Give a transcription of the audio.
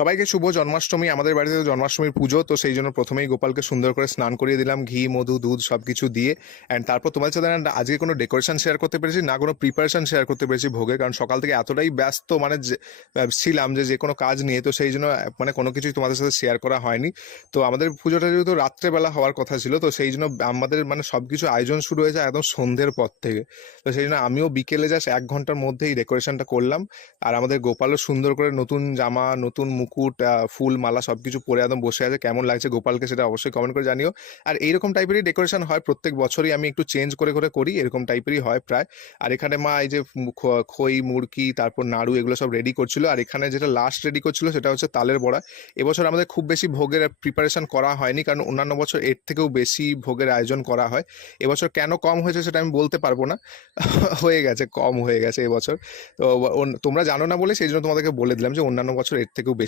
সবাইকে শুভ জন্মাষ্টমী। আমাদের বাড়িতে তো জন্মাষ্টমীর পুজো, তো সেই জন্য প্রথমেই গোপালকে সুন্দর করে স্নান করিয়ে দিলাম ঘি, মধু, দুধ সব কিছু দিয়ে। অ্যান্ড তারপর তোমাদের সাথে না আজকে কোনো ডেকোরেশন শেয়ার করতে পেরেছি না, কোনো প্রিপারেশন শেয়ার করতে পেরেছি ভোগের, কারণ সকাল থেকে এতটাই ব্যস্ত মানে ছিলাম যে কোনো কাজ নিয়ে, তো সেই জন্য মানে কোনো কিছুই তোমাদের সাথে শেয়ার করা হয়নি। তো আমাদের পুজোটা যেহেতু রাত্রেবেলা হওয়ার কথা ছিল, তো সেই জন্য আমাদের মানে সব কিছু আয়োজন শুরু হয়েছে একদম সন্ধ্যের পর থেকে। তো সেই জন্য আমিও বিকেলে জাস্ট 1 ঘন্টার মধ্যেই ডেকোরেশনটা করলাম। আর আমাদের গোপালও সুন্দর করে নতুন জামা, নতুন মুকুট, ফুল মালা সবকিছু পরে একদম বসে আছে। কেমন লাগছে গোপালকে সেটা অবশ্যই কমেন্ট করে জানিও। আর এইরকম টাইপেরই ডেকোরেশন হয় প্রত্যেক বছরই, আমি একটু চেঞ্জ করে করে করি, এরকম টাইপেরই হয় প্রায়। আর এখানে মা এই যে খই, মুড়কি, তারপর নাড়ু এগুলো সব রেডি করছিল। আর এখানে যেটা লাস্ট রেডি করছিল সেটা হচ্ছে তালের বড়া। এবছর আমাদের খুব বেশি ভোগের প্রিপারেশন করা হয়নি, কারণ অন্যান্য বছর এর থেকেও বেশি ভোগের আয়োজন করা হয়। এবছর কেন কম হয়েছে সেটা আমি বলতে পারবো না। হয়ে গেছে, কম হয়ে গেছে এবছর। তো তোমরা জানো না বলে সেই জন্য তোমাদেরকে বলে দিলাম যে অন্যান্য বছর এর থেকেও বেশি